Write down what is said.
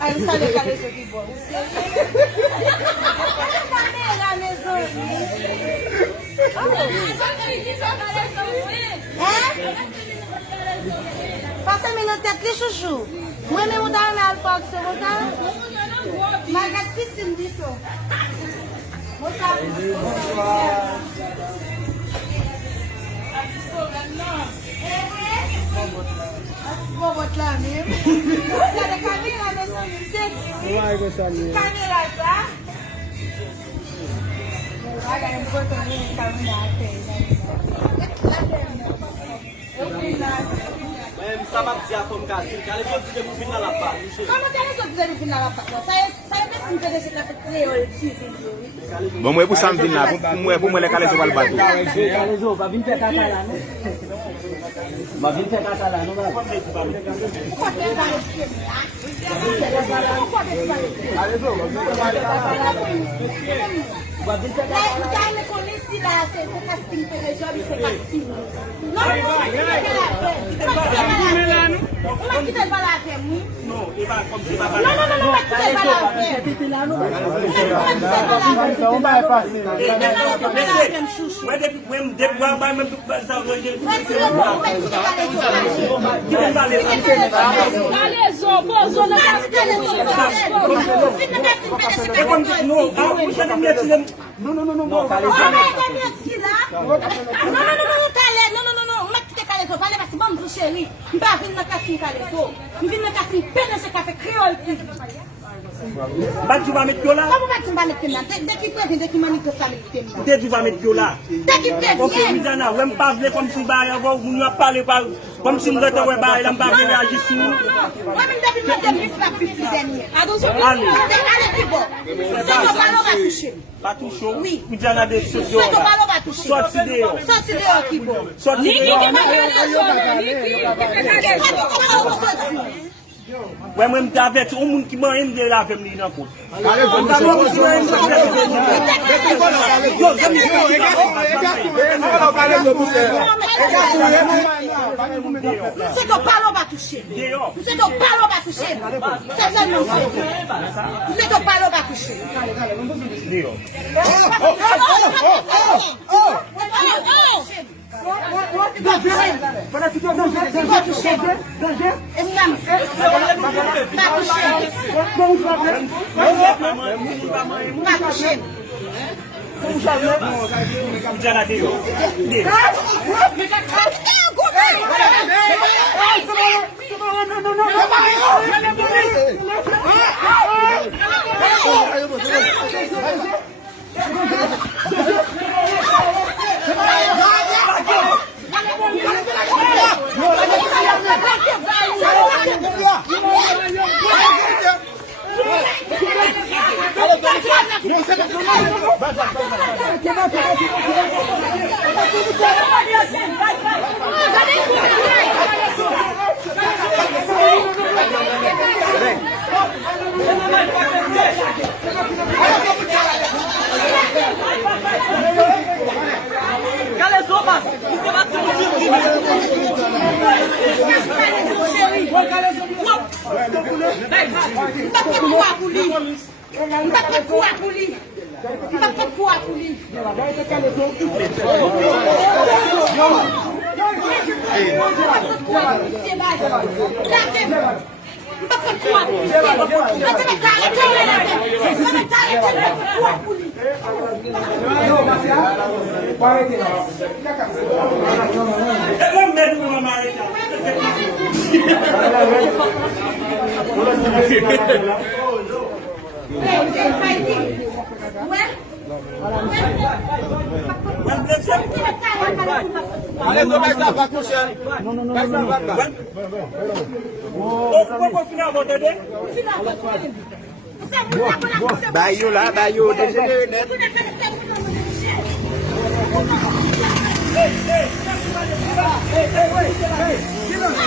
Aí não sabe a cabeça de boa. Passa a minuto aqui, chuchu. Mãe me mudar na alfa, você botar? Mas é difícil disso. Botar. Vou botar mesmo. Botar a câmera, mas não sei. Vai gostar mesmo. Câmera, tá? Agora eu vou botar minha câmera. Eu fiz nada. Sama siya kung kasi, kala ko sige mo pinalapa. Como que elas fizeram final a pacote? Sai desse interesse da Cleo, Vamos pro Samvin lá, vamos moleque ali sobre o batu. Kalezo, ba vinte catalano. Ba vinte catalano ba. Dai con le stilate, se casting per le giorni se casting. No, ma chi te balate? No, iba kom si baba. No, ma chi te balate? Pilano. When they go by me sa go je. Calezo, bozo na No. No, Calezo, vale para vamos chéri. M'pa vinn na casting Calezo. M'vinn na casting pena ce café créole. Ba tu vas mettre là? Comment vas-tu me mettre là? Dès qu'il prévient, dès qu'il manifeste ça mettre là. Dès tu vas mettre là. Dès qu'il prévient. OK, Midana, on pas parler comme si ba vous nous parler pas comme si nous était ouais ba il pas réagir sur nous. Moi même depuis le début la plus dernière. Attention. Allez. Allez plus bon. C'est ton ballon va toucher. Pas toucher. Oui. Midana de C'est ton ballon va toucher. Sorti dehors. Sorti dehors qui bon. Sorti dehors. Ouais, moi, je t'avais un monde qui m'a aimé la famille dans le côté. C'est ton ballon va toucher. C'est ton ballon va toucher. C'est seulement ça. C'est ton ballon va toucher. Allez, on va ça, pas coucher. Non. Pourquoi final votre aider? Bayou là, bayou, désolé, net. Silence.